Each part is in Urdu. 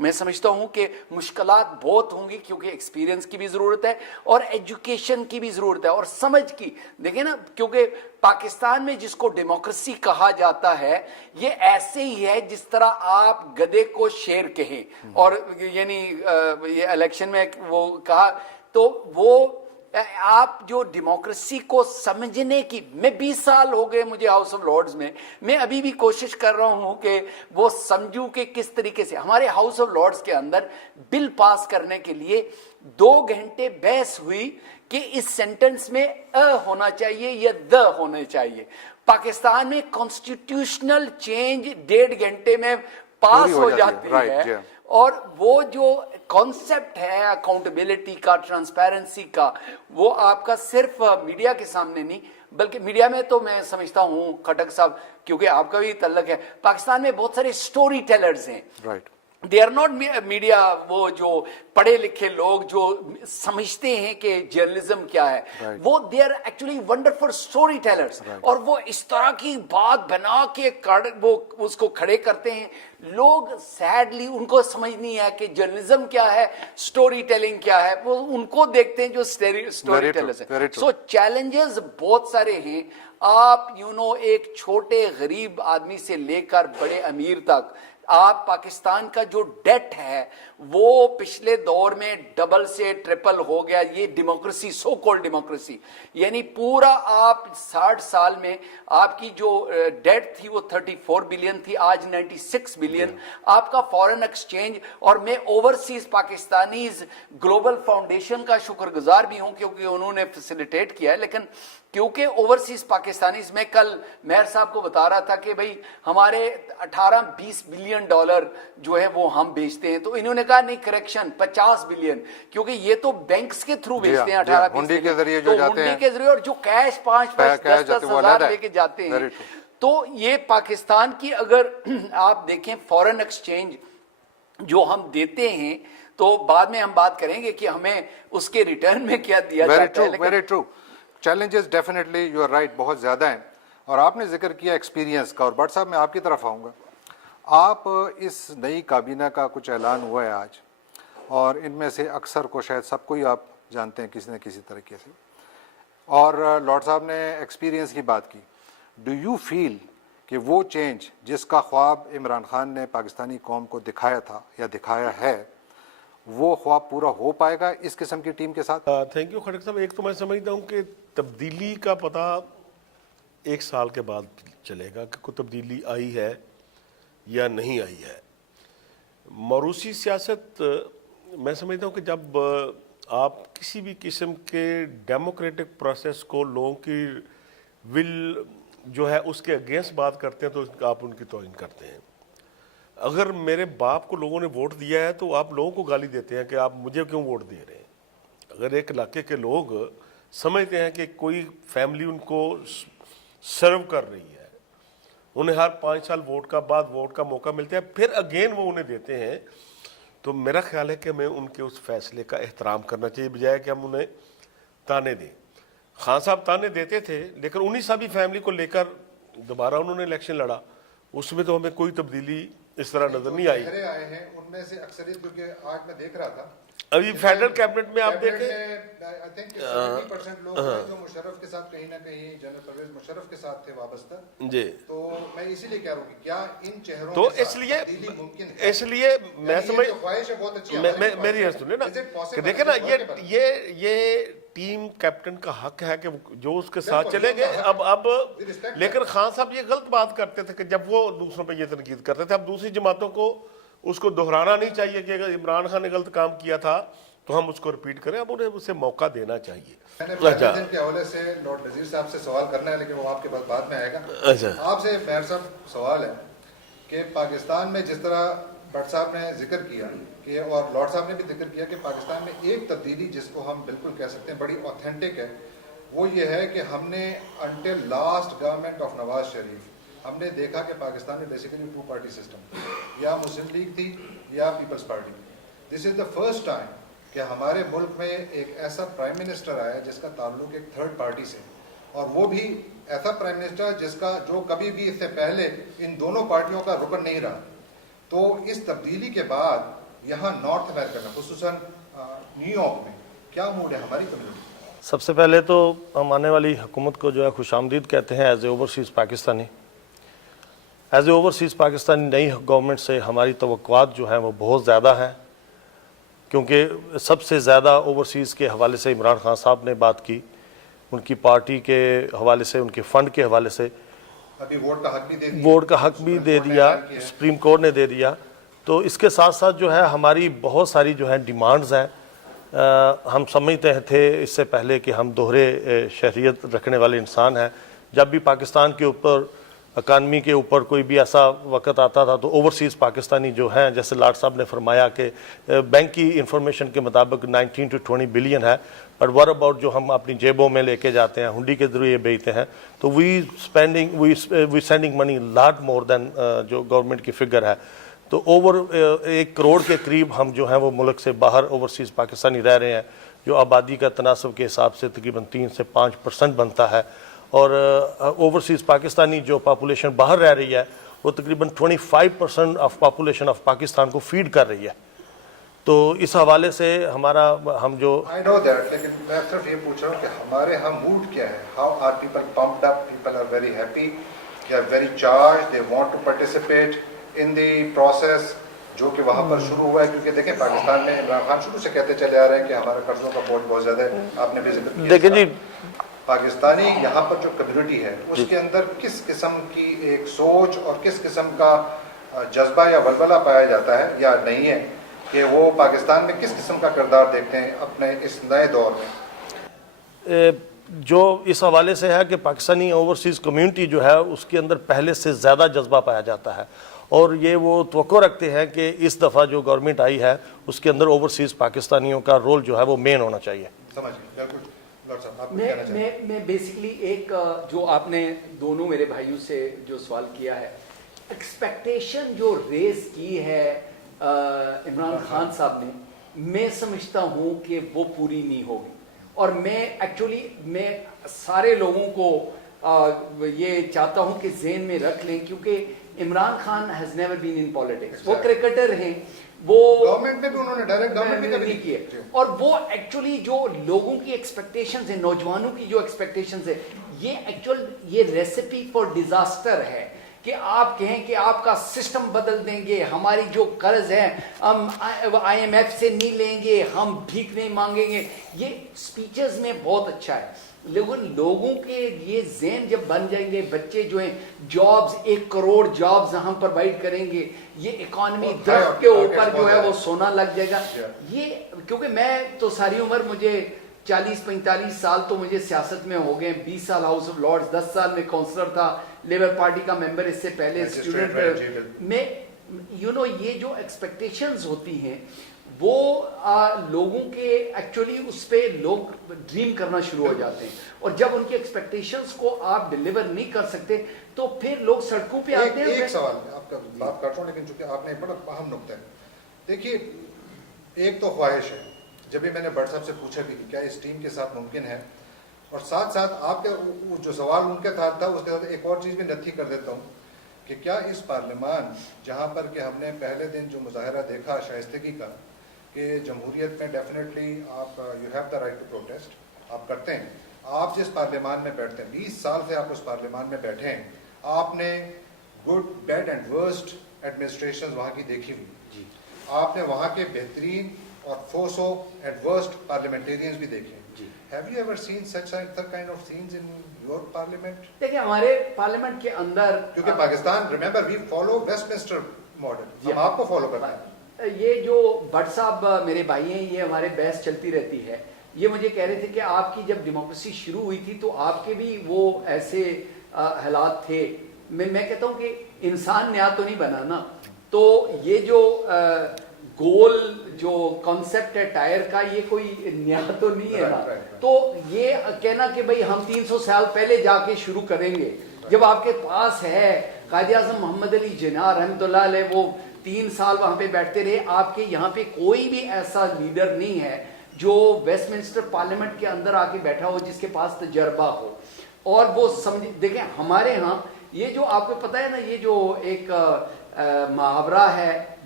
میں سمجھتا ہوں کہ مشکلات بہت ہوں گی کیونکہ ایکسپیرینس کی بھی ضرورت ہے اور ایجوکیشن کی بھی ضرورت ہے اور سمجھ کی. دیکھیں نا, کیونکہ پاکستان میں جس کو ڈیموکریسی کہا جاتا ہے یہ ایسے ہی ہے جس طرح آپ گدھے کو شیر کہیں, اور یعنی یہ الیکشن میں وہ کہا تو وہ آپ جو ڈیموکریسی کو سمجھنے کی, میں 20 سال ہو گئے مجھے ہاؤس آف لارڈز میں ابھی بھی کوشش کر رہا ہوں کہ وہ سمجھوں کہ کس طریقے سے ہمارے ہاؤس آف لارڈز کے اندر بل پاس کرنے کے لیے 2 گھنٹے بحث ہوئی کہ اس سینٹنس میں ہونا چاہیے یا د ہونا چاہیے. پاکستان میں کانسٹیٹیوشنل چینج 1.5 گھنٹے میں پاس ہو جاتی ہے, اور وہ جو کانسیپٹ ہے اکاؤنٹیبلٹی کا, ٹرانسپیرنسی کا, وہ آپ کا صرف میڈیا کے سامنے نہیں بلکہ میڈیا میں تو میں سمجھتا ہوں کھٹک صاحب, کیونکہ آپ کا بھی تعلق ہے, پاکستان میں بہت سارے سٹوری ٹیلرز ہیں. دے آر ناٹ میڈیا, وہ جو پڑھے لکھے لوگ جو سمجھتے ہیں کہ جرنلزم کیا ہے, وہ they are actually wonderful story tellers, اور وہ اس طرح کی بات بنا کے وہ اس کو کھڑے کرتے ہیں. لوگ سیڈلی ان کو سمجھ نہیں ہے کہ جرنلزم کیا ہے, سٹوری ٹیلنگ کیا ہے, وہ ان کو دیکھتے ہیں جو سٹوری ٹیلرز ہیں. سو چیلنجز بہت سارے ہیں. آپ ایک چھوٹے غریب آدمی سے لے کر بڑے امیر تک, آپ پاکستان کا جو ڈیٹ ہے وہ پچھلے دور میں ڈبل سے ٹرپل ہو گیا. یہ ڈیموکریسی, سو کالڈ ڈیموکریسی, یعنی پورا آپ 60 سال میں آپ کی جو ڈیٹ تھی وہ 34 بلین تھی, آج 96 بلین. آپ کا فارن ایکسچینج, اور میں اوورسیز پاکستانیز گلوبل فاؤنڈیشن کا شکر گزار بھی ہوں کیونکہ انہوں نے فیسیلیٹیٹ کیا ہے, لیکن کیونکہ اوورسیز پاکستانیز, میں کل مہر صاحب کو بتا رہا تھا کہ بھئی ہمارے 18-20 بلین ڈالر جو ہے وہ ہم بیچتے ہیں, تو انہوں نے کہا نہیں کریکشن 50 بلین, کیونکہ یہ تو بینکس کے تھرو بیچتے ہیں 18-20 ہنڈی کے ذریعے جو جاتے ہیں, ہنڈی کے ذریعے, اور جو کیش 5-10 ہزار لے کے جاتے ہیں. تو یہ پاکستان کی اگر آپ دیکھیں فورن ایکسچینج جو ہم دیتے ہیں, تو بعد میں ہم بات کریں گے کہ ہمیں اس کے ریٹرن میں کیا دیا جاتا ہے. Very true. Challenges definitely you are right بہت زیادہ ہیں, اور آپ نے ذکر کیا ایکسپیرینس کا, اور بٹ صاحب میں آپ کی طرف آؤں گا. آپ اس نئی کابینہ کا کچھ اعلان ہوا ہے آج, اور ان میں سے اکثر کو شاید سب کو ہی آپ جانتے ہیں کسی نہ کسی طریقے سے, اور لارڈ صاحب نے ایکسپیرینس کی بات کی. ڈو یو فیل کہ وہ چینج جس کا خواب عمران خان نے پاکستانی قوم کو دکھایا تھا یا دکھایا ہے, وہ خواب پورا ہو پائے گا اس قسم کی ٹیم کے ساتھ؟ تھینک یو خٹک صاحب. ایک تو میں سمجھتا ہوں کہ تبدیلی کا پتہ 1 سال کے بعد چلے گا کہ کوئی تبدیلی آئی ہے یا نہیں آئی ہے. موروثی سیاست میں سمجھتا ہوں کہ جب آپ کسی بھی قسم کے ڈیموکریٹک پروسیس کو لوگوں کی ول جو ہے اس کے اگینسٹ بات کرتے ہیں تو آپ ان کی توہین کرتے ہیں. اگر میرے باپ کو لوگوں نے ووٹ دیا ہے تو آپ لوگوں کو گالی دیتے ہیں کہ آپ مجھے کیوں ووٹ دے رہے ہیں. اگر ایک علاقے کے لوگ سمجھتے ہیں کہ کوئی فیملی ان کو سرو کر رہی ہے, انہیں ہر 5 سال ووٹ کا بعد ووٹ کا موقع ملتا ہے, پھر اگین وہ انہیں دیتے ہیں, تو میرا خیال ہے کہ ہمیں ان کے اس فیصلے کا احترام کرنا چاہیے بجائے کہ ہم انہیں تانے دیں. خان صاحب تانے دیتے تھے, لیکن انہی سبھی فیملی کو لے کر دوبارہ انہوں نے الیکشن لڑا, اس میں تو ہمیں کوئی تبدیلی اس طرح نظر نہیں آئی. آئے ہیں ان میں سے اکثریت, کیونکہ آج میں دیکھ رہا تھا ابھی فیڈرل کیبنٹ میں آپ دیکھیں I think 70% لوگ ہیں جو مشرف کے ساتھ کہیں نہ کہیں جنرل پرویز مشرف کے ساتھ تھے وابستہ. جی, تو میں اسی لیے کہہ رہا ہوں کہ کیا ان چہروں تو کے اس ساتھ لیے تبدیلی ممکن ہے؟ اس لیے میں سمجھ خواہش ہے بہت اچھی, میری حد سنیں نا کہ دیکھیں نا یہ ٹیم کیپٹن کا حق ہے کہ جو اس کے ساتھ چلیں گے. اب لیکن خان صاحب یہ غلط بات کرتے تھے کہ جب وہ دوسروں پہ یہ تنقید کرتے تھے, اب دوسری جماعتوں کو اس کو دہرانا نہیں چاہیے کہ اگر عمران خان نے غلط کام کیا تھا تو ہم اس کو ریپیٹ کریں, اب انہیں اسے موقع دینا چاہیے. میں نے فیڈریشن کے حوالے سے لارڈ نذیر صاحب سے سوال کرنا ہے, لیکن وہ آپ کے بعد میں آئے گا. آپ سے مہر صاحب سوال ہے کہ پاکستان میں جس طرح بٹ صاحب نے ذکر کیا کہ, اور لارڈ صاحب نے بھی ذکر کیا کہ پاکستان میں ایک تبدیلی جس کو ہم بالکل کہہ سکتے ہیں بڑی اوتھینٹک ہے, وہ یہ ہے کہ ہم نے until last government of Nawaz Sharif ہم نے دیکھا کہ پاکستان میں بیسیکلی 2 پارٹی سسٹم, یا مسلم لیگ تھی یا Peoples Party. This is the first time کہ ہمارے ملک میں ایک ایسا پرائم منسٹر آیا جس کا تعلق ایک تھرڈ پارٹی سے, اور وہ بھی ایسا پرائم منسٹر جس کا جو کبھی بھی اس سے پہلے ان دونوں پارٹیوں کا رکن نہیں رہا. تو اس تبدیلی کے بعد یہاں نارتھ امریکہ میں خصوصاً نیو یارک میں کیا موڈ ہے ہماری کمیونٹی؟ سب سے پہلے تو ہم آنے والی حکومت کو جو ہے خوش آمدید کہتے ہیں as a overseas Pakistani. As a overseas Pakistani نئی گورنمنٹ سے ہماری توقعات جو ہیں وہ بہت زیادہ ہیں، کیونکہ سب سے زیادہ اوورسیز کے حوالے سے عمران خان صاحب نے بات کی، ان کی پارٹی کے حوالے سے، ان کے فنڈ کے حوالے سے. ابھی ووٹ کا حق بھی دے دیا، ووٹ کا حق بھی دے دیا، سپریم کورٹ نے دے دیا. تو اس کے ساتھ ساتھ جو ہے ہماری بہت ساری جو ہیں ڈیمانڈز ہیں. ہم سمجھتے تھے اس سے پہلے کہ ہم دوہرے شہریت رکھنے والے انسان ہیں. جب بھی پاکستان کے اوپر، اکانومی کے اوپر کوئی بھی ایسا وقت آتا تھا تو اوورسیز پاکستانی جو ہیں، جیسے لاٹ صاحب نے فرمایا کہ بینک کی انفارمیشن کے مطابق 19 to 20 بلین ہے، بٹ what about جو ہم اپنی جیبوں میں لے کے جاتے ہیں، ہنڈی کے ذریعے بیچتے ہیں، تو وی سینڈنگ منی لاٹ مور دین جو گورنمنٹ کی فگر ہے. تو اوور 1 کروڑ کے قریب ہم جو ہیں وہ ملک سے باہر اوورسیز پاکستانی رہ رہے ہیں، جو آبادی کا تناسب کے حساب سے تقریباً 3 سے 5% بنتا ہے. اور اوورسیز پاکستانی جو پاپولیشن باہر رہ رہی ہے وہ تقریباً 25% آف پاپولیشن آف پاکستان کو فیڈ کر رہی ہے. تو اس حوالے سے ہمارا ہم جو I know that، لیکن میں صرف یہ پوچھ رہا ہوں کہ ہمارے ہاں موڈ کیا ہے؟ How are people pumped up? People are very happy, they are very charged, they want to participate in the process جو کہ وہاں پر شروع ہوا ہے. کیونکہ دیکھیں پاکستان میں عمران خان شروع سے کہتے چلے آ رہے ہیں کہ ہمارا قرضوں کا بوجھ بہت زیادہ ہے. آپ نے بھی ذکر کیا. دیکھیں جی، پاکستانی یہاں پر جو کمیونٹی ہے اس کے اندر کس قسم کی ایک سوچ اور کس قسم کا جذبہ یا ولولہ پایا جاتا ہے یا نہیں ہے کہ وہ پاکستان میں کس قسم کا کردار دیکھتے ہیں اپنے اس نئے دور میں؟ جو اس حوالے سے ہے کہ پاکستانی اوورسیز کمیونٹی جو ہے اس کے اندر پہلے سے زیادہ جذبہ پایا جاتا ہے، اور یہ وہ توقع رکھتے ہیں کہ اس دفعہ جو گورنمنٹ آئی ہے اس کے اندر اوورسیز پاکستانیوں کا رول جو ہے وہ مین ہونا چاہیے. سمجھ بالکل. ڈاکٹر صاحب آپ کہنا چاہیں گے؟ میں بیسکلی ایک جو آپ نے دونوں میرے بھائیوں سے جو سوال کیا ہے، ایکسپیکٹیشن جو ریز کی ہے عمران خان صاحب نے، میں سمجھتا ہوں کہ وہ پوری نہیں ہوگی. اور میں سارے لوگوں کو یہ چاہتا ہوں کہ ذہن میں رکھ لیں، کیونکہ Imran Khan has never been in politics. وہ کرکٹر ہیں، وہ گورنمنٹ میں بھی انہوں نے ڈائریکٹ گورنمنٹ میں بھی کیے، اور وہ ایکچولی جو لوگوں کی ایکسپیکٹیشنز ہیں، نوجوانوں کی جو ایکسپیکٹیشنز ہیں، یہ ریسیپی فار ڈیزاسٹر ہے کہ آپ کہیں کہ آپ کا سسٹم بدل دیں گے، ہماری جو قرض ہے ہم IMF سے نہیں لیں گے، ہم بھیک نہیں مانگیں گے. یہ سپیچز میں بہت اچھا ہے، لیکن لوگوں کے یہ ذہن جب بن جائیں گے، بچے جو ہیں جابز 1 کروڑ جابز ہم پرووائڈ کریں گے، یہ اکانومی درخت کے اوپر جو ہے وہ سونا لگ جائے گا. یہ کیونکہ میں تو ساری عمر، مجھے 40-45 سال تو مجھے سیاست میں ہو گئے، 20 سال ہاؤس آف لارڈز، 10 سال میں کونسلر تھا، لیبر پارٹی کا ممبر، اس سے پہلے اسٹوڈنٹ میں. یہ جو ایکسپیکٹیشنز ہوتی ہیں وہ لوگوں کے ایکچولی اس پہ لوگ ڈریم کرنا شروع ہو جاتے ہیں، اور جب ان کی ایکسپیکٹیشنز کو آپ ڈیلیور نہیں کر سکتے تو پھر لوگ سڑکوں پہ آتے ہیں. ایک سوال آپ کا بات کرتا ہوں، لیکن چونکہ آپ نے بڑا اہم نقطہ ہے. دیکھیے، ایک تو خواہش ہے، جب بھی میں نے بٹ صاحب سے پوچھا کہ کیا اس ٹیم کے ساتھ ممکن ہے، اور ساتھ ساتھ آپ کا جو سوال ان کے ساتھ تھا اس کے ساتھ ایک اور چیز بھی نتھی کر دیتا ہوں کہ کیا اس پارلیمان جہاں پر کہ ہم نے پہلے دن جو مظاہرہ دیکھا شائستگی کا کہ جمہوریت میں ڈیفینیٹلی آپ you have the right to protest, آپ کرتے ہیں. آپ جس پارلیمان میں بیٹھتے ہیں، 20 سال سے آپ اس پارلیمان میں بیٹھے ہیں، آپ نے good bad and worst administration وہاں کی دیکھی ہوئی، آپ نے وہاں کے بہترین اور فوسو اینڈ ورسٹ پارلیمنٹیرینز بھی دیکھے. Have you ever seen such kind of things in your parliament? دیکھیں ہمارے پارلیمنٹ کے اندر، کیونکہ Pakistan remember we follow Westminster model، ہم آپ کو فالو کرتے ہیں. یہ جو بٹ صاحب میرے بھائی ہیں، یہ ہمارے بحث چلتی رہتی ہے. یہ مجھے کہہ رہے تھے کہ آپ کی جب ڈیموکریسی شروع ہوئی تھی تو آپ کے بھی وہ ایسے حالات تھے. میں کہتا ہوں کہ انسان نیا تو نہیں بنا نا، تو یہ جو گول جو کانسیپٹ ہے ٹائر کا، یہ کوئی نیا تو نہیں ہے نا. تو یہ کہنا کہ بھئی ہم 300 سال پہلے جا کے شروع کریں گے، جب آپ کے پاس ہے قائد اعظم محمد علی جناح رحمۃ اللہ علیہ، وہ 3 سال وہاں پہ بیٹھتے رہے. آپ کے یہاں پہ کوئی بھی ایسا لیڈر نہیں ہے جو ویسٹ منسٹر پارلیمنٹ کے اندر آ کے بیٹھا ہو جس کے پاس تجربہ ہو اور وہ دیکھیں ہمارے ہاں یہ جو آپ کو پتہ ہے نا، یہ جو ایک محاورہ ہے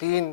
3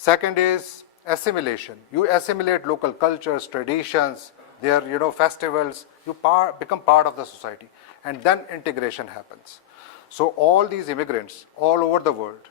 Second is assimilation. You assimilate local cultures, traditions, their festivals. You become part of the society, and then integration happens. So all these immigrants all over the world,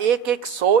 100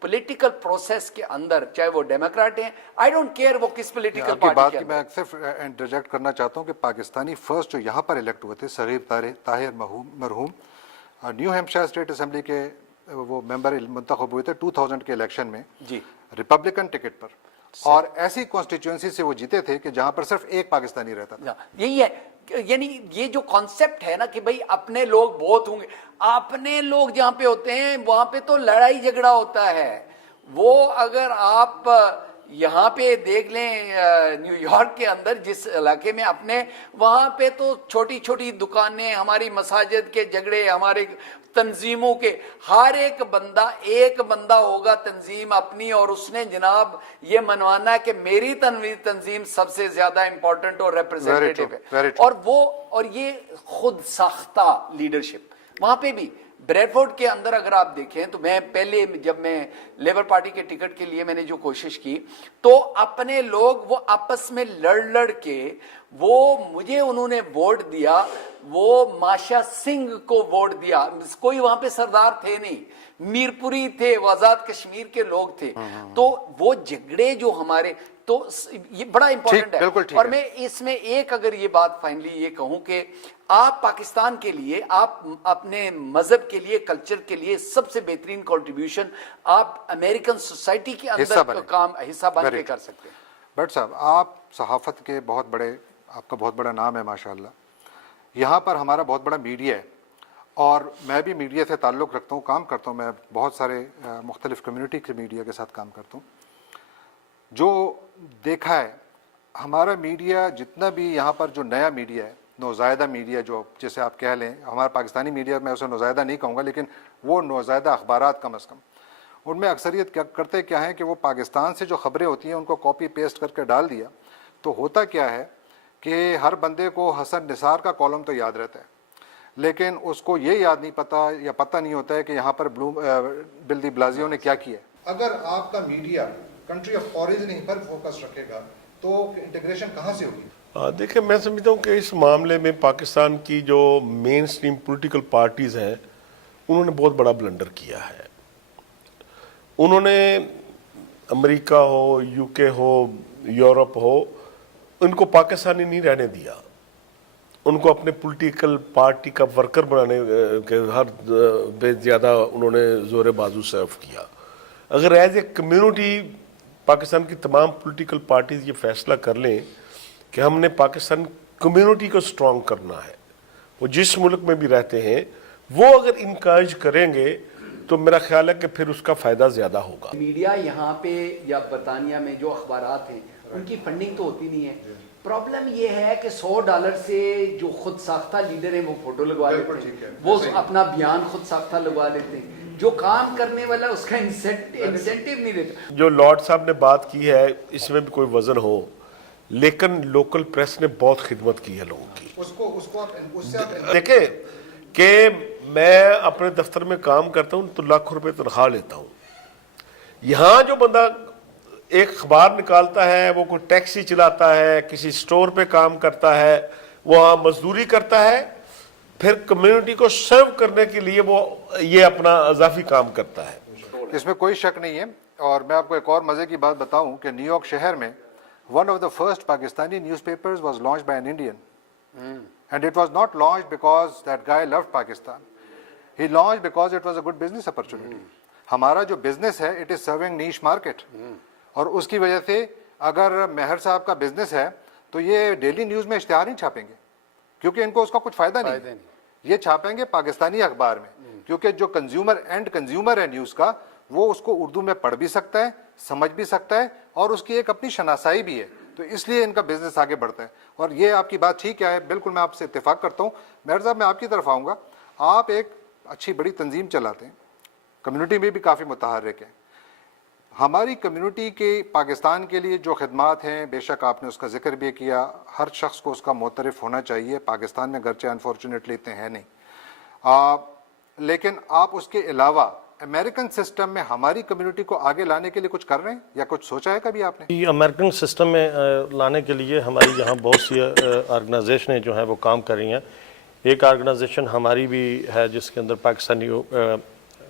political process کے اندر، چاہے وہ ڈیموکریٹ ہیں، آئی ڈونٹ کیئر وہ کس پولیٹیکل آپ کی بات پارٹی کی کے میں اندر. صرف انٹرجیکٹ کرنا چاہتا ہوں کہ پاکستانی فرسٹ جو یہاں پر الیکٹ ہوئے تھے صغیر طاہر مرحوم نیو ہیمپشائر اسٹیٹ اسمبلی کے وہ ممبر منتخب ہوئے تھے 2000 کے الیکشن میں جی ریپبلکن ٹکٹ پر، اور ایسی کانسٹیچوئنسی سے وہ جیتے تھے کہ جہاں پر صرف ایک پاکستانی رہتا تھا. یہی ہے، یعنی یہ جو کانسیپٹ ہے نا کہ بھئی اپنے لوگ بہت ہوں گے، اپنے لوگ جہاں پہ ہوتے ہیں وہاں پہ تو لڑائی جھگڑا ہوتا ہے. وہ اگر آپ یہاں پہ دیکھ لیں نیو یارک کے اندر جس علاقے میں اپنے، وہاں پہ تو چھوٹی چھوٹی دکانیں، ہماری مساجد کے جھگڑے، ہمارے تنظیموں کے، ہر ایک بندہ ہوگا تنظیم اپنی، اور اس نے جناب یہ منوانا ہے کہ میری تنظیم سب سے زیادہ امپورٹنٹ اور ریپرزینٹیٹیو ہے. اور یہ خود ساختہ لیڈرشپ وہاں پہ بھی بریڈ فورڈ کے اندر اگر آپ دیکھیں تو میں پہلے جب میں لیبر پارٹی کے ٹکٹ کے لیے میں نے جو کوشش کی تو اپنے لوگ وہ آپس میں لڑ کے وہ مجھے انہوں نے ووٹ دیا، وہ ماشا سنگھ کو ووٹ دیا، کوئی وہاں پہ سردار تھے نہیں، میر پوری تھے، وہ آزاد کشمیر کے لوگ تھے. تو وہ جھگڑے جو ہمارے، تو یہ بڑا امپورٹنٹ ہے. اور میں اس میں ایک اگر یہ بات فائنلی یہ کہوں کہ آپ پاکستان کے لیے، آپ اپنے مذہب کے لیے، کلچر کے لیے سب سے بہترین کنٹریبیوشن آپ امریکن سوسائٹی کے اندر کام حصہ بن کے کر سکتے ہیں. بٹ صاحب آپ صحافت کے بہت بڑے، آپ کا بہت بڑا نام ہے ماشاءاللہ، یہاں پر ہمارا بہت بڑا میڈیا ہے، اور میں بھی میڈیا سے تعلق رکھتا ہوں، کام کرتا ہوں، میں بہت سارے مختلف کمیونٹی کے میڈیا کے ساتھ کام کرتا ہوں. جو دیکھا ہے ہمارا میڈیا جتنا بھی یہاں پر جو نیا میڈیا ہے، نوزائیدہ میڈیا جو جسے آپ کہہ لیں، ہمارا پاکستانی میڈیا میں اسے نوزائیدہ نہیں کہوں گا، لیکن وہ نوزائیدہ اخبارات کم از کم، ان میں اکثریت کیا کرتے کیا ہیں کہ وہ پاکستان سے جو خبریں ہوتی ہیں ان کو کاپی پیسٹ کر کے ڈال دیا. تو ہوتا کیا ہے کہ ہر بندے کو حسن نثار کا کالم تو یاد رہتا ہے، لیکن اس کو یہ یاد نہیں پتا یا پتہ نہیں ہوتا ہے کہ یہاں پر بل دی بلازیو نے کیا کیا. اگر آپ کا media country of origin per focus رکھے گا تو انٹیگریشن کہاں سے ہوگی؟ دیکھیں میں سمجھتا ہوں کہ اس معاملے میں پاکستان کی جو مین سٹریم پولیٹیکل پارٹیز ہیں انہوں نے بہت بڑا بلنڈر کیا ہے. انہوں نے امریکہ ہو، یو کے ہو، یورپ ہو، ان کو پاکستانی نہیں رہنے دیا، ان کو اپنے پولیٹیکل پارٹی کا ورکر بنانے کے ہر بے زیادہ انہوں نے زور بازو صرف کیا. اگر ایز اے کمیونٹی پاکستان کی تمام پولیٹیکل پارٹیز یہ فیصلہ کر لیں کہ ہم نے پاکستان کمیونٹی کو سٹرونگ کرنا ہے، وہ جس ملک میں بھی رہتے ہیں وہ اگر انکریج کریں گے تو میرا خیال ہے کہ پھر اس کا فائدہ زیادہ ہوگا. میڈیا یہاں پہ یا برطانیہ میں جو اخبارات ہیں ان کی فنڈنگ تو ہوتی نہیں ہے. پرابلم یہ ہے کہ $100 سے جو خود ساختہ لیڈر ہیں وہ فوٹو لگوا لیتے ہیں، وہ اپنا بیان خود ساختہ لگوا لیتے ہیں، جو کام کرنے والا اس کا انسینٹیو نہیں دیتا. جو لارڈ صاحب نے بات کی ہے اس میں بھی کوئی وزن ہو، لیکن لوکل پریس نے بہت خدمت کی ہے لوگوں کی. دیکھیں کہ میں اپنے دفتر میں کام کرتا ہوں تو ₹1,00,000 تنخواہ لیتا ہوں. یہاں جو بندہ ایک اخبار نکالتا ہے، وہ کوئی ٹیکسی چلاتا ہے، کسی سٹور پہ کام کرتا ہے، وہاں مزدوری کرتا ہے، پھر کمیونٹی کو سرو کرنے کے لیے وہ یہ اپنا اضافی کام کرتا ہے. اس میں کوئی شک نہیں ہے. اور میں آپ کو ایک اور مزے کی بات بتاؤں کہ نیو یارک شہر میں one of the first Pakistani newspapers was launched by an Indian. And it was not launched because that guy loved Pakistan. He launched because it was a good business opportunity. ہمارا جو بزنس ہے it is serving niche market. اور اس کی وجہ سے اگر مہر صاحب کا بزنس ہے تو یہ ڈیلی نیوز میں اشتہار نہیں چھاپیں گے کیونکہ ان کو اس کا کچھ فائدہ نہیں ہے. یہ چھاپیں گے پاکستانی اخبار میں کیونکہ جو کنزیومر ہے نیوز کا وہ اس کو اردو میں پڑھ بھی سکتا ہے، سمجھ بھی سکتا ہے، اور اس کی ایک اپنی شناسائی بھی ہے. تو اس لیے ان کا بزنس آگے بڑھتا ہے. اور یہ آپ کی بات ٹھیک ہے، بالکل میں آپ سے اتفاق کرتا ہوں. مہر صاحب میں آپ کی طرف آؤں گا. آپ ایک اچھی بڑی تنظیم چلاتے ہیں، کمیونٹی میں بھی کافی متحرک ہیں. ہماری کمیونٹی کے پاکستان کے لیے جو خدمات ہیں، بے شک آپ نے اس کا ذکر بھی کیا، ہر شخص کو اس کا معترف ہونا چاہیے. پاکستان میں گرچہ انفارچونیٹلی اتنے ہیں نہیں، لیکن آپ اس کے علاوہ امریکن سسٹم میں ہماری کمیونٹی کو آگے لانے کے لیے کچھ کر رہے ہیں یا کچھ سوچا ہے کبھی آپ نے؟ امریکن سسٹم میں لانے کے لیے ہماری یہاں بہت سی آرگنائزیشنیں جو ہیں وہ کام کر رہی ہیں. ایک آرگنائزیشن ہماری بھی ہے جس کے اندر Pakistani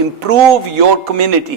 improve your community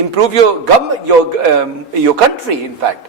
improve your country in fact।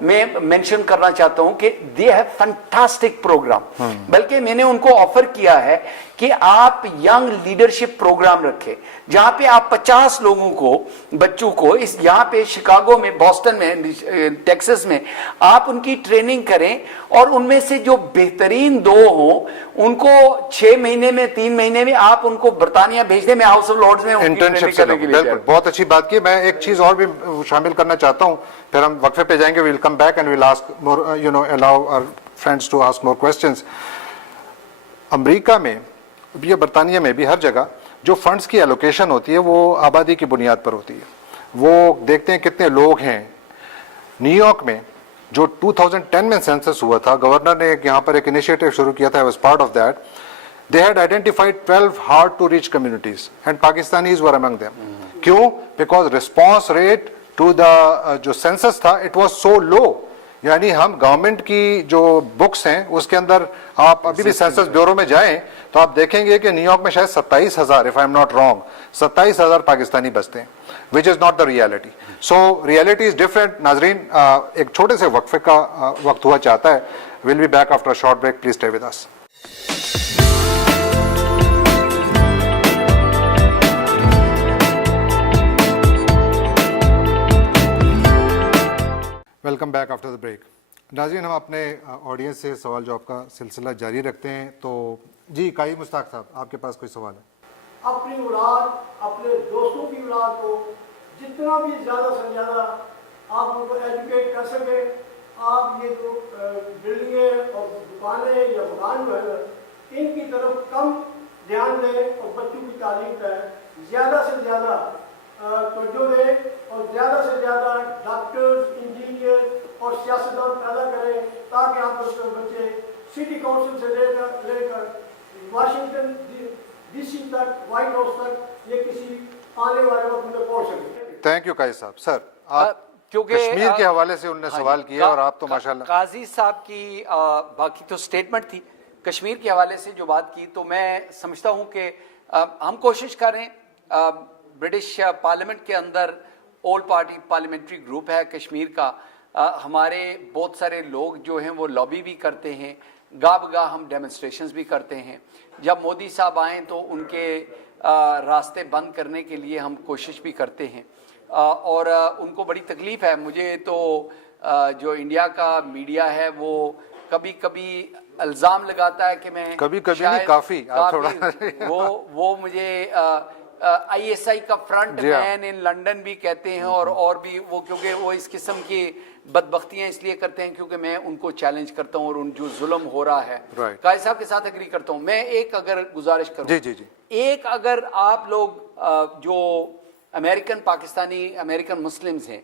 میں مینشن کرنا چاہتا ہوں کہ دے ہیو فنٹاسٹک پروگرام. بلکہ میں نے ان کو آفر کیا ہے کہ آپ ینگ لیڈرشپ پروگرام رکھے جہاں پہ آپ 50 لوگوں کو, بچوں کو, اس یہاں پہ شکاگو میں, بوسٹن میں, ٹیکسس میں آپ ان کی ٹریننگ کریں, اور ان میں سے جو بہترین 2 ہوں ان کو 6 مہینے میں 3 مہینے میں آپ ان کو برطانیہ بھیج دیں. میں ہاؤس آف لارڈز میں ان کی ٹریننگ کرنے کے لیے. بالکل, بہت اچھی بات کی. میں ایک چیز اور بھی شامل کرنا چاہتا ہوں, پھر ہم وقفے پہ جائیں گے. We'll come back and we'll ask more, allow our friends to ask more questions. امریکہ میں, یہ برطانیہ میں بھی, ہر جگہ جو فنڈز کی ایلوکیشن ہوتی ہے وہ آبادی کی بنیاد پر ہوتی ہے. وہ دیکھتے ہیں کتنے لوگ ہیں. نیو یارک میں جو 2010 میں سینسس ہوا تھا, گورنر نے یہاں پر ایک انیشیٹو شروع کیا تھا. I was part of that. They had identified 12 hard to reach communities and Pakistanis were among them. کیوں؟ Because response rate to the جو سینسس تھا it was so low. یعنی ہم گورنمنٹ کی جو بکس ہیں اس کے اندر آپ ابھی بھی سینسس بیورو میں جائیں تو آپ دیکھیں گے کہ نیو یارک میں شاید 27,000 if I'm not wrong 27,000 Pakistani بستے ہیں, which is not the reality. So reality is different. ناظرین, ایک چھوٹے سے وقفے کا وقت ہوا چاہتا ہے. We'll be back after a short break. Please stay with us. Welcome back after the break. ناظرین, ہم اپنے آڈینس سے سوال جواب کا سلسلہ جاری رکھتے ہیں. تو جی قائی مشتاق صاحب, آپ کے پاس کوئی سوال ہے؟ اپنی اولاد, اپنے دوستوں کی اولاد کو جتنا بھی زیادہ سے زیادہ آپ ان کو ایجوکیٹ کر سکیں. آپ یہ جو بلڈنگیں اور دکانیں یا مکان جو ہے ان کی طرف کم دھیان دیں اور بچوں کی تعلیم پہ زیادہ سے زیادہ توجہ دیں اور زیادہ سے زیادہ ڈاکٹرز, انجینئر اور سیاستدان پیدا کریں تاکہ آپ کے بچے سٹی کونسل سے لے کر واشنگٹن ڈی سی تک, وائٹ ہاؤس تک یہ کسی آنے والے وقت میں پہنچ سکے. تھینک یو قائی صاحب. سر, آپ کشمیر کے حوالے سے انہوں نے سوال کیا اور آپ تو ماشاءاللہ. قاضی صاحب کی باقی تو سٹیٹمنٹ تھی, کشمیر کے حوالے سے جو بات کی تو میں سمجھتا ہوں کہ ہم کوشش کریں. برٹش پارلیمنٹ کے اندر آل پارٹی پارلیمنٹری گروپ ہے کشمیر کا. ہمارے بہت سارے لوگ جو ہیں وہ لابی بھی کرتے ہیں, گاہ بگاہ ہم ڈیمونسٹریشنز بھی کرتے ہیں. جب مودی صاحب آئیں تو ان کے راستے بند کرنے کے لیے ہم کوشش بھی کرتے ہیں, اور ان کو بڑی تکلیف ہے. مجھے تو جو انڈیا کا میڈیا ہے وہ کبھی کبھی الزام لگاتا ہے کہ میں کبھی نہیں, کافی وہ مجھے آئی ایس آئی کا فرنٹ مین ان لنڈن بھی کہتے ہیں, اور بھی وہ, کیونکہ وہ اس قسم کی بدبختیاں اس لیے کرتے ہیں کیونکہ میں ان کو چیلنج کرتا ہوں اور ان جو ظلم ہو رہا ہے. قائد صاحب کے ساتھ اگری کرتا ہوں. میں ایک اگر گزارش کروں, جی ایک اگر آپ لوگ جو امریکن پاکستانی امریکن مسلمز ہیں,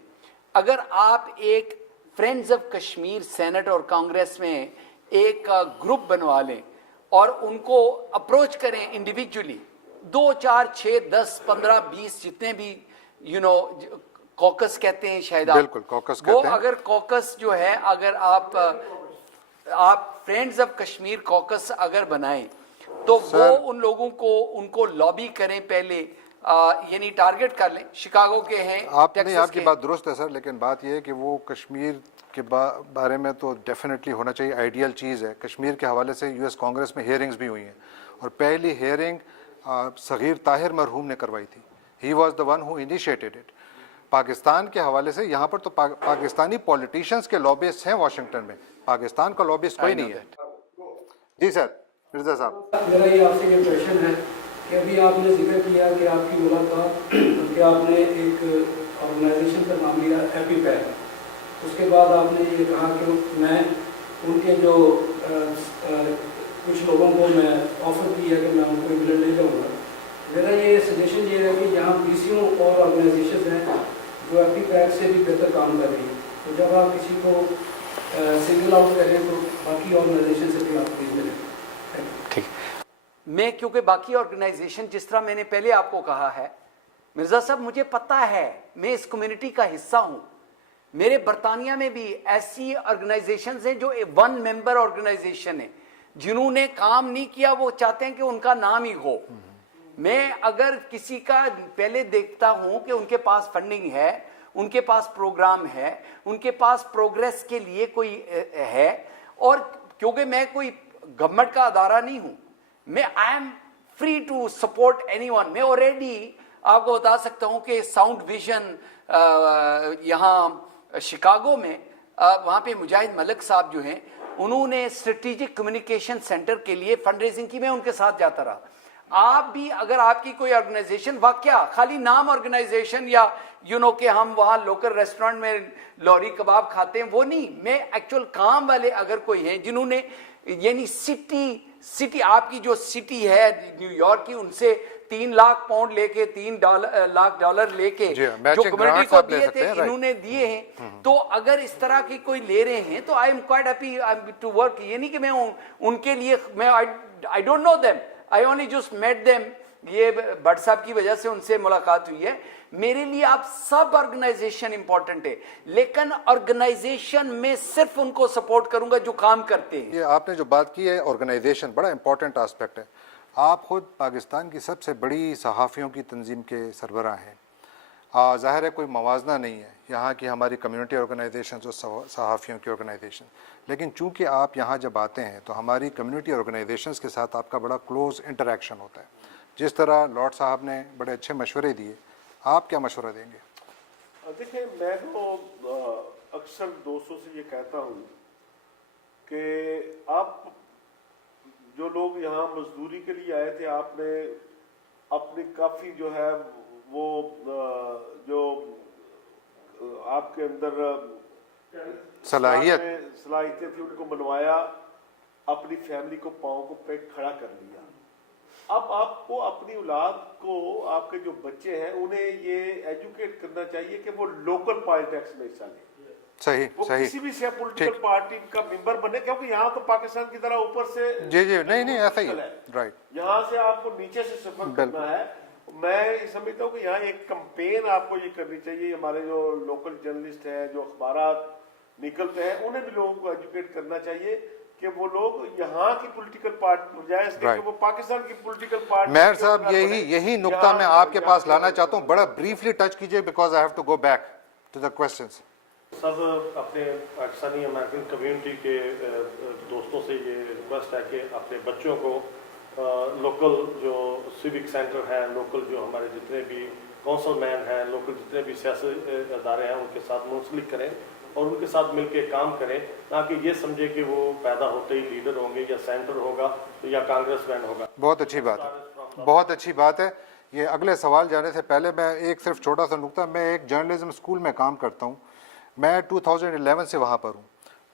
اگر آپ ایک فرینڈز آف کشمیر سینٹ اور کانگریس میں ایک گروپ بنوا لیں اور ان کو اپروچ کریں انڈیویجولی, 2 4 6 10 15 20 جتنے بھی کوکس کہتے ہیں شاید بالکل کوکس کہتے وہ ہیں. اگر کوکس جو ہے, اگر آپ فرینڈز آف کشمیر کوکس اگر بنائیں تو وہ ان لوگوں کو ان کو لابی کریں پہلے, یعنی ٹارگٹ کر لیں. شکاگو کے ہیں, آپ کی بات درست ہے سر, لیکن بات یہ ہے کہ وہ کشمیر کے بارے میں تو ڈیفینیٹلی ہونا چاہیے, آئیڈیل چیز ہے. کشمیر کے حوالے سے US کانگریس میں ہیئرنگز بھی ہوئی ہیں, اور پہلی ہیئرنگ صغیر طاہر مرحوم نے کروائی تھی. He was the one who initiated it. Pakistan کے حوالے سے یہاں پر تو پاکستانی پولیٹیشینز کے لابسٹ ہیں واشنگٹن میں, پاکستان کا لابسٹ کوئی نہیں ہے. جی سر, مرزا صاحب. میرا یہ آپ سے یہ کویشچن ہے کہ ابھی آپ نے ذکر کیا کہ آپ کی ملاقات کہ آپ نے ایک آرگنائزیشن کا نام لیا ایپی پیک. اس کے بعد آپ نے یہ کہا کہ میں ان کے جو کچھ لوگوں کو میں آفر کیا کہ میں ان کو انگلینڈ لے جاؤں گا. میرا یہ سجیشن یہ ہے کہ یہاں BCO اور آرگنائزیشنز ہیں جو ایپی پیک سے بھی بہتر کام کر رہی ہیں, تو جب آپ کسی کو سنگل آؤٹ کریں تو باقی آرگنائزیشن سے بھی آپ پلیز ملیں. ٹھیک. میں کیونکہ باقی آرگنائزیشن جس طرح میں نے پہلے آپ کو کہا ہے مرزا صاحب, مجھے پتا ہے میں اس کمیونٹی کا حصہ ہوں. میرے برطانیہ میں بھی ایسی آرگنائزیشنز ہیں جو 1 ممبر آرگنائزیشن ہیں, جنہوں نے کام نہیں کیا وہ چاہتے ہیں کہ ان کا نام ہی ہو. میں اگر کسی کا پہلے دیکھتا ہوں کہ ان کے پاس فنڈنگ ہے, ان کے پاس پروگرام ہے, ان کے پاس پروگریس کے لیے کوئی ہے. اور کیونکہ میں کوئی گورنمنٹ کا ادارہ نہیں ہوں, میں I am free to support anyone. میں آلریڈی آپ کو بتا سکتا ہوں کہ ساؤنڈ ویژن یہاں شکاگو میں, وہاں پہ مجاہد ملک صاحب جو ہیں, انہوں نے اسٹریٹجک کمیونیکیشن سینٹر کے لیے فنڈ ریزنگ کی, میں ان کے ساتھ جاتا رہا. آپ بھی اگر آپ کی کوئی آرگنائزیشن, واقعہ خالی نام آرگنائزیشن یا کہ ہم وہاں لوکل ریسٹورنٹ میں لوری کباب کھاتے ہیں, وہ نہیں. میں ایکچوئل کام والے اگر کوئی ہیں جنہوں نے یعنی سٹی آپ کی جو سٹی ہے نیو یارک کی, ان سے 3 لاکھ پاؤنڈ لے کے 3 لاکھ ڈالر لے کے جو کمیونٹی کو دیے تھے انہوں نے دیے ہیں. تو اگر اس طرح کی کوئی لے رہے ہیں تو I am quite happy to work. یہ نہیں کہ میں ان کے لیے, میں I don't know them, I only just meet them. یہ بٹ صاحب کی وجہ سے ان سے ملاقات ہوئی ہے. میرے لیے آپ سب آرگنائزیشن امپورٹنٹ ہے, لیکن آرگنائزیشن میں صرف ان کو سپورٹ کروں گا جو کام کرتے ہیں. یہ آپ نے جو بات کی ہے آرگنائزیشن, بڑا امپورٹنٹ آسپیکٹ ہے. آپ خود پاکستان کی سب سے بڑی صحافیوں کی تنظیم کے سربراہ ہیں. ظاہر ہے کوئی موازنہ نہیں ہے یہاں کی ہماری کمیونٹی آرگنائزیشنز اور صحافیوں کی آرگنائزیشن, لیکن چونکہ آپ یہاں جب آتے ہیں تو ہماری کمیونٹی آرگنائزیشنز کے ساتھ آپ کا بڑا کلوز انٹریکشن ہوتا ہے. جس طرح لارڈ صاحب نے بڑے اچھے مشورے دیے, آپ کیا مشورہ دیں گے؟ دیکھیں, میں تو اکثر دوستوں سے یہ کہتا ہوں کہ آپ جو لوگ یہاں مزدوری کے لیے آئے تھے, آپ نے اپنی کافی جو ہے وہ جو آپ کے اندر صلاحیتیں تھی ان کو منوایا, اپنی فیملی کو پاؤں کو پہ کھڑا کر لیا. اب آپ کو اپنی اولاد کو, آپ کے جو بچے ہیں انہیں یہ ایجوکیٹ کرنا چاہیے کہ وہ لوکل پالیٹکس میں حصہ لیں. صحیح, وہ کسی بھی سے پولیٹیکل پارٹی کا ممبر بنے, کیونکہ یہاں تو پاکستان کی طرح اوپر سے جی نہیں ایسا ہی ہے, رائٹ. یہاں سے آپ کو نیچے سے سفر کرنا ہے. میں سمجھتا ہوں کہ یہاں ایک کمپین آپ کو یہ کرنی چاہیے. ہمارے جو لوکل جرنلسٹ ہیں, جو اخبارات نکلتے ہیں, انہیں بھی لوگوں کو ایجوکیٹ کرنا چاہیے کہ وہ لوگ یہاں کی پولیٹیکل پارٹی بجائے اس کے کہ وہ پاکستان کی پولیٹیکل پارٹی. مہر صاحب, یہی نقطہ میں آپ کے پاس لانا چاہتا ہوں, بڑا بریفلی ٹچ کیجئے because I have to go back to the questions. سب اپنے پاکستانی امریکن کمیونٹی کے دوستوں سے یہ ریکویسٹ ہے کہ اپنے بچوں کو لوکل جو سیوک سینٹر ہیں, لوکل جو ہمارے جتنے بھی کونسل مین ہیں, لوکل جتنے بھی سیاسی ادارے ہیں, ان کے ساتھ منسلک کریں اور ان کے ساتھ مل کے کام کریں, نہ کہ یہ سمجھے کہ وہ پیدا ہوتے ہی لیڈر ہوں گے یا سینٹر ہوگا یا کانگریس مین ہوگا. بہت اچھی بات ہے, بہت اچھی بات ہے. یہ اگلے سوال جانے سے پہلے میں ایک صرف چھوٹا سا نقطہ, میں ایک جرنلزم اسکول میں کام کرتا ہوں, میں 2011 سے وہاں پر ہوں.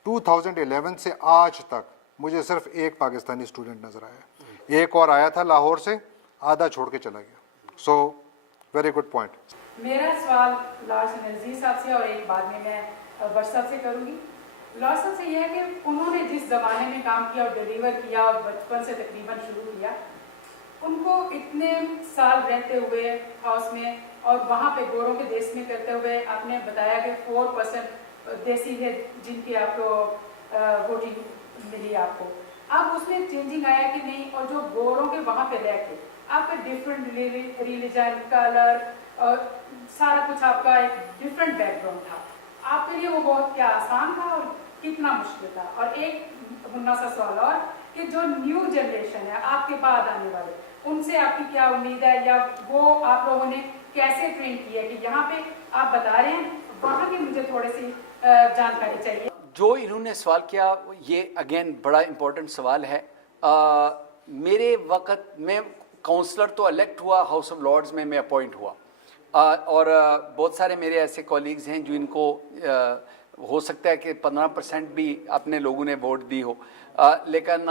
2011 سے آج تک مجھے صرف ایک پاکستانی اسٹوڈنٹ نظر آیا, ایک اور آیا تھا لاہور سے, آدھا چھوڑ کے چلا گیا. So very good point. میرا سوال لارڈ سنرزی صاحب سے اور ایک بعد میں بٹ صاحب سے کروں گی. لارڈ صاحب سے یہ ہے کہ انہوں نے جس زمانے میں کام کیا اور ڈیلیور کیا اور بچپن سے تقریباً شروع کیا, ان کو اتنے سال رہتے ہوئے ہاؤس میں اور وہاں پہ گوروں کے دیس میں کرتے ہوئے, آپ نے بتایا کہ 4% دیسی ہے جن کی آپ کو ووٹنگ ملی آپ کو. اب اس میں چینجنگ آیا کہ نہیں, اور جو گوروں کے وہاں پہ رہ کے آپ کا ڈفرینٹ ریلیجن, کلر اور سارا کچھ آپ کا ایک ڈفرینٹ بیک گراؤنڈ تھا, آپ کے لیے وہ بہت کیا آسان تھا اور کتنا مشکل تھا؟ اور ایک منا سا سوال اور کہ جو نیو جنریشن ہے آپ کے بعد آنے والے, ان سے آپ کی کیا امید ہے, یا وہ آپ لوگوں نے کیسے ٹرین کی ہے کہ یہاں پہ آپ بتا رہے ہیں, وہاں کی مجھے تھوڑی سی جانکاری چاہیے. جو انہوں نے سوال کیا یہ اگین بڑا امپورٹنٹ سوال ہے. میرے وقت میں کونسلر تو الیکٹ ہوا, ہاؤس آف لارڈز میں اپوائنٹ ہوا, اور بہت سارے میرے ایسے کولیگز ہیں جو ان کو ہو سکتا ہے کہ 15% بھی اپنے لوگوں نے ووٹ دی ہو, لیکن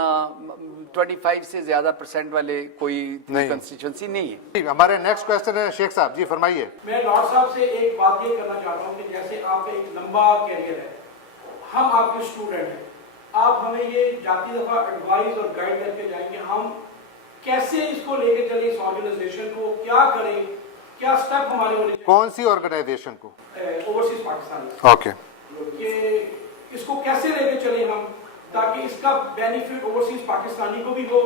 25 سے زیادہ % والے کوئی کنسٹیچوئنسی نہیں ہے. ہمارے نیکسٹ کویسچن ہے شیخ صاحب, جی فرمائیے. میں لارڈ صاحب سے ایک بات یہ کرنا چاہتا ہوں کہ جیسے آپ کا ایک لمبا کیریئر ہے, ہم آپ کے اسٹوڈنٹ ہیں, آپ ہمیں یہ جاتی دفعہ ایڈوائز اور گائیڈ کر کے جائیں کہ ہم کیسے اس کو لے کے چلیں, اس آرگنائزیشن کو کیا کریں, کیا سٹیپ ہمارے ہونے چاہیے. کون سی آرگنائزیشن کو؟ اوورسیز پاکستان. اوکے. کہ اس کو کیسے لے کے چلیں ہم تاکہ اس کا بینیفٹ اوورسیز پاکستانی کو بھی ہو,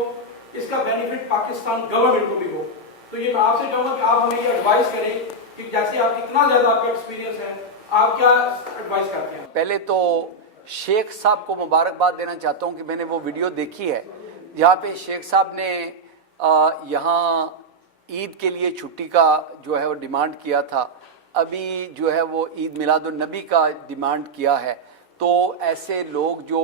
اس کا بینیفٹ پاکستان گورنمنٹ کو بھی ہو. تو یہ میں آپ سے چاہوں گا کہ آپ ہمیں یہ ایڈوائز کریں کہ جیسے آپ اتنا زیادہ آپ کا ایکسپیرینس ہے, آپ کیا ایڈوائز کرتے ہیں؟ پہلے تو شیخ صاحب کو مبارکباد دینا چاہتا ہوں کہ میں نے وہ ویڈیو دیکھی ہے جہاں پہ شیخ صاحب نے یہاں عید کے لیے چھٹی کا جو ہے وہ ڈیمانڈ کیا تھا, ابھی جو ہے وہ عید میلاد النبی کا ڈیمانڈ کیا ہے. تو ایسے لوگ جو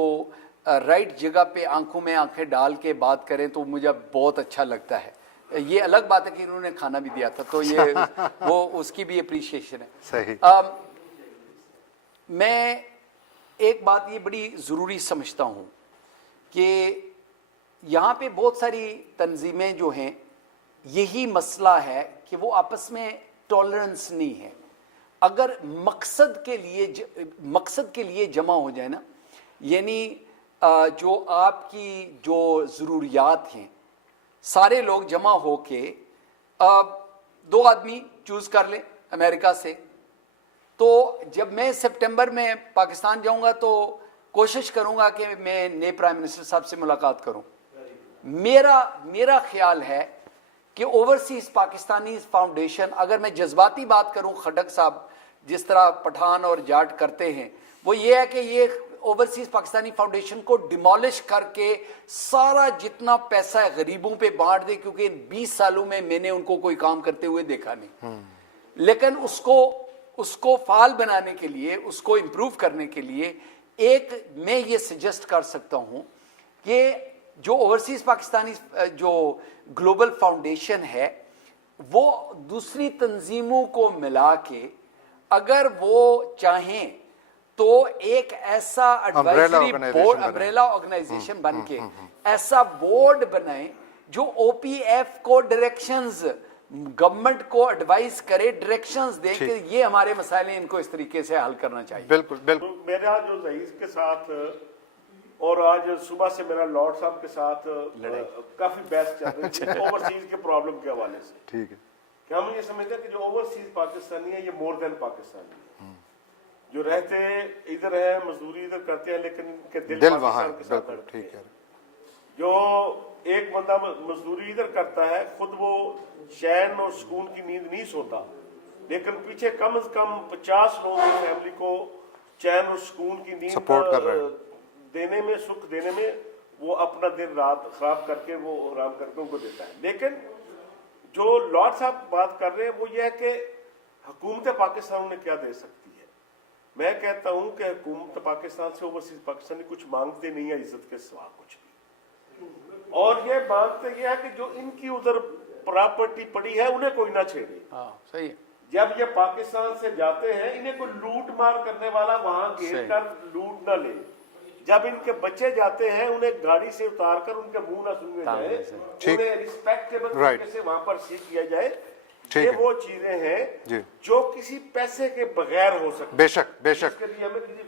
رائٹ جگہ پہ آنکھوں میں آنکھیں ڈال کے بات کریں تو مجھے بہت اچھا لگتا ہے. یہ الگ بات ہے کہ انہوں نے کھانا بھی دیا تھا, تو یہ وہ اس کی بھی اپریشیشن ہے. صحیح. میں ایک بات یہ بڑی ضروری سمجھتا ہوں کہ یہاں پہ بہت ساری تنظیمیں جو ہیں, یہی مسئلہ ہے کہ وہ آپس میں ٹالرنس نہیں ہے. اگر مقصد کے لیے جمع ہو جائے نا, یعنی جو آپ کی جو ضروریات ہیں, سارے لوگ جمع ہو کے 2 آدمی چوز کر لیں امریکہ سے, تو جب میں سپٹمبر میں پاکستان جاؤں گا تو کوشش کروں گا کہ میں نئے پرائم منسٹر صاحب سے ملاقات کروں. میرا خیال ہے کہ اوورسیز پاکستانی فاؤنڈیشن, اگر میں جذباتی بات کروں, خٹک صاحب جس طرح پٹھان اور جاٹ کرتے ہیں, وہ یہ ہے کہ یہ اوورسیز پاکستانی فاؤنڈیشن کو ڈیمالش کر کے سارا جتنا پیسہ ہے غریبوں پہ بانٹ دے, کیونکہ 20 سالوں میں میں نے ان کو کوئی کام کرتے ہوئے دیکھا نہیں. لیکن اس کو فعال بنانے کے لیے, اس کو امپروو کرنے کے لیے ایک میں یہ سجیسٹ کر سکتا ہوں کہ جو اوورسیز پاکستانی جو گلوبل فاؤنڈیشن ہے, وہ دوسری تنظیموں کو ملا کے اگر وہ چاہیں تو ایک ایسا ایڈوائزری بورڈ, امبریلا آرگنائزیشن بن کے ایسا بورڈ بنائیں جو او پی ایف کو ڈائریکشنز, گورنمنٹ کو ایڈوائز کرے, ڈائریکشنز دیں کہ یہ ہمارے مسائل ہیں, ان کو اس طریقے سے حل کرنا چاہیے. بالکل بالکل. میرا جو رئیس کے ساتھ اور آج صبح سے میرا لارڈ صاحب کے ساتھ کافی بحث چل رہی ہے اوورسیز کے پرابلم کے حوالے سے. ٹھیک ہے. کہ ہم یہ سمجھتے ہیں کہ جو اوورسیز پاکستانی ہے یہ مور دین پاکستانی ہے, جو رہتے ادھر ہیں, مزدوری ادھر کرتے ہیں, لیکن ان کے دل وہاں. کے ساتھ بالکل ٹھیک ہے. جو ایک بندہ مزدوری ادھر کرتا ہے, خود وہ چین اور سکون کی نیند نہیں سوتا, لیکن پیچھے کم از کم 50 لوگوں کی فیملی کو چین اور سکون کی نیند سپورٹ کر رہے ہیں, دینے میں, سکھ دینے میں وہ اپنا دن رات خراب کر کے وہ آرام کر کے ان کو دیتا ہے. لیکن جو لارڈ صاحب بات کر رہے ہیں وہ یہ ہے کہ حکومت پاکستان انہیں کیا دے سکتی ہے. میں کہتا ہوں کہ حکومت پاکستان سے اوورسیز پاکستانی کچھ مانگتے نہیں ہے عزت کے سوا کچھ بھی, اور یہ مانگتے یہ ہے کہ جو ان کی ادھر پراپرٹی پڑی ہے انہیں کوئی نہ چھیڑے. صحیح. جب یہ پاکستان سے جاتے ہیں انہیں کوئی لوٹ مار کرنے والا وہاں گھیر کر لوٹ نہ لے. جب ان کے بچے جاتے ہیں انہیں گاڑی سے اتار کر ان کے منہ نہ سننے جائے, انہیں ریسپیکٹیبل طریقے سے وہاں پر سیکھ کیا جائے. یہ وہ چیزیں ہیں جو کسی پیسے کے بغیر ہو سکتی. بے شک بے شک.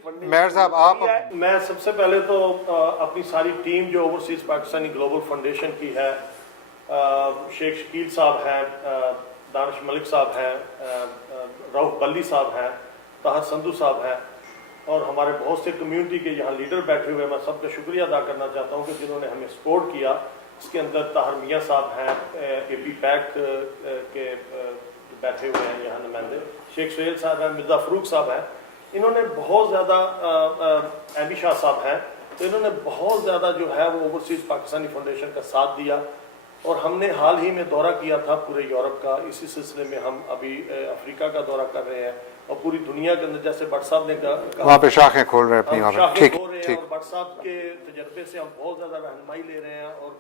مہر صاحب آپ, میں سب سے پہلے تو اپنی ساری ٹیم جو اوورسیز پاکستانی گلوبل فاؤنڈیشن کی ہے, شیخ شکیل صاحب ہیں, دانش ملک صاحب ہیں, روف بلی صاحب ہیں, طاہر سندھو صاحب ہیں, اور ہمارے بہت سے کمیونٹی کے یہاں لیڈر بیٹھے ہوئے, میں سب کا شکریہ ادا کرنا چاہتا ہوں کہ جنہوں نے ہمیں سپورٹ کیا. اس کے اندر طاہر میاں صاحب ہیں, اے پی پیک کے بیٹھے ہوئے ہیں یہاں نمائندے, شیخ سہیل صاحب ہیں, مرزا فروق صاحب ہیں, انہوں نے بہت زیادہ, ایمی شاہ صاحب ہیں, تو انہوں نے بہت زیادہ جو ہے وہ اوورسیز پاکستانی فاؤنڈیشن کا ساتھ دیا. اور ہم نے حال ہی میں دورہ کیا تھا پورے یورپ کا, اسی سلسلے میں ہم ابھی افریقہ کا دورہ کر رہے ہیں, اور پوری دنیا کے اندر جیسے بٹ صاحب نے کہا وہاں پہ شاخیں کھول رہے ہیں اپنی, وہاں پہ ٹھیک ٹھیک. اور بٹ صاحب کے تجربے سے ہم بہت زیادہ رہنمائی لے رہے ہیں, اور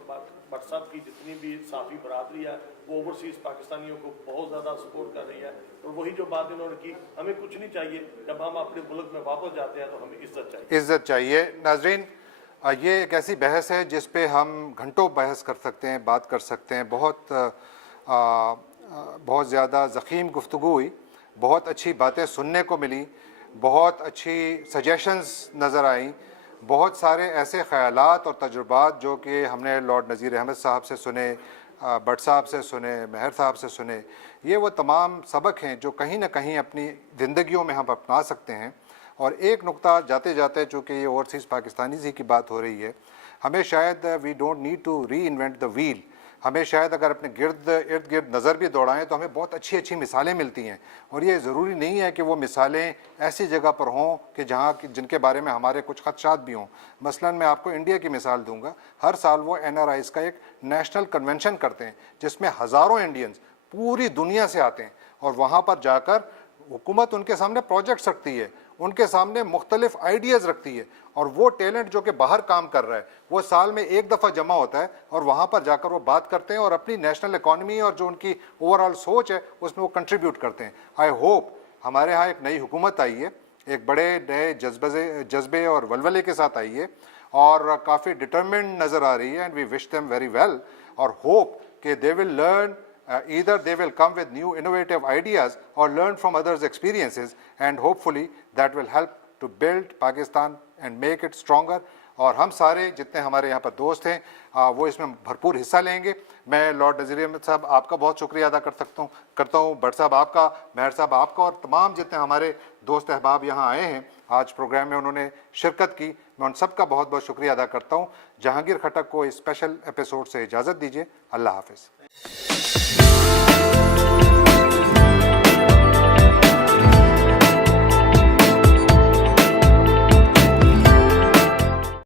بٹ صاحب کی جتنی بھی صحافی برادری ہے وہ اوورسیز پاکستانیوں کو بہت زیادہ سپورٹ کر رہی ہے. اور وہی جو بات انہوں نے کی, ہمیں کچھ نہیں چاہیے, جب ہم اپنے ملک میں واپس جاتے ہیں تو ہمیں عزت چاہیے. عزت چاہیے. ناظرین, یہ ایک ایسی بحث ہے جس پہ ہم گھنٹوں بحث کر سکتے ہیں, بات کر سکتے ہیں. بہت زیادہ ضخیم گفتگو ہوئی, بہت اچھی باتیں سننے کو ملی, بہت اچھی سجیشنز نظر آئیں, بہت سارے ایسے خیالات اور تجربات جو کہ ہم نے لارڈ نذیر احمد صاحب سے سنے, بٹ صاحب سے سنے, مہر صاحب سے سنے. یہ وہ تمام سبق ہیں جو کہیں نہ کہیں اپنی زندگیوں میں ہم اپنا سکتے ہیں. اور ایک نقطہ جاتے جاتے, چونکہ یہ اوورسیز پاکستانیز ہی کی بات ہو رہی ہے, ہمیں شاید we don't need to reinvent the wheel, ہمیں شاید اگر اپنے ارد گرد نظر بھی دوڑائیں تو ہمیں بہت اچھی اچھی مثالیں ملتی ہیں، اور یہ ضروری نہیں ہے کہ وہ مثالیں ایسی جگہ پر ہوں کہ جن کے بارے میں ہمارے کچھ خدشات بھی ہوں۔ مثلاً میں آپ کو انڈیا کی مثال دوں گا، ہر سال وہ NRIs کا ایک نیشنل کنونشن کرتے ہیں جس میں ہزاروں انڈینز پوری دنیا سے آتے ہیں، اور وہاں پر جا کر حکومت ان کے سامنے پروجیکٹس رکھتی ہے، ان کے سامنے مختلف آئیڈیاز رکھتی ہے، اور وہ ٹیلنٹ جو کہ باہر کام کر رہا ہے وہ سال میں ایک دفعہ جمع ہوتا ہے اور وہاں پر جا کر وہ بات کرتے ہیں اور اپنی نیشنل اکانومی اور جو ان کی اوور آل سوچ ہے اس میں وہ کنٹریبیوٹ کرتے ہیں۔ آئی ہوپ ہمارے ہاں ایک نئی حکومت آئی ہے، ایک بڑے نئے جذبے اور ولولے کے ساتھ آئی ہے، اور کافی ڈٹرمنڈ نظر آ رہی ہے، and we wish them very well, اور ہوپ کہ they will learn either they will come with new innovative ideas or learn from others' experiences, and hopefully that will help to build Pakistan and make it stronger. اور ہم سارے جتنے ہمارے یہاں پر دوست ہیں وہ اس میں بھرپور حصہ لیں گے۔ میں لارڈ نذیر احمد صاحب آپ کا بہت شکریہ ادا کرتا ہوں، بٹ صاحب آپ کا، مہر صاحب آپ کا، اور تمام جتنے ہمارے دوست احباب یہاں آئے ہیں آج پروگرام میں انہوں نے شرکت کی، میں ان سب کا بہت بہت شکریہ ادا کرتا ہوں۔ جہانگیر کھٹک کو اس اسپیشل ایپیسوڈ سے اجازت دیجیے، اللہ حافظ۔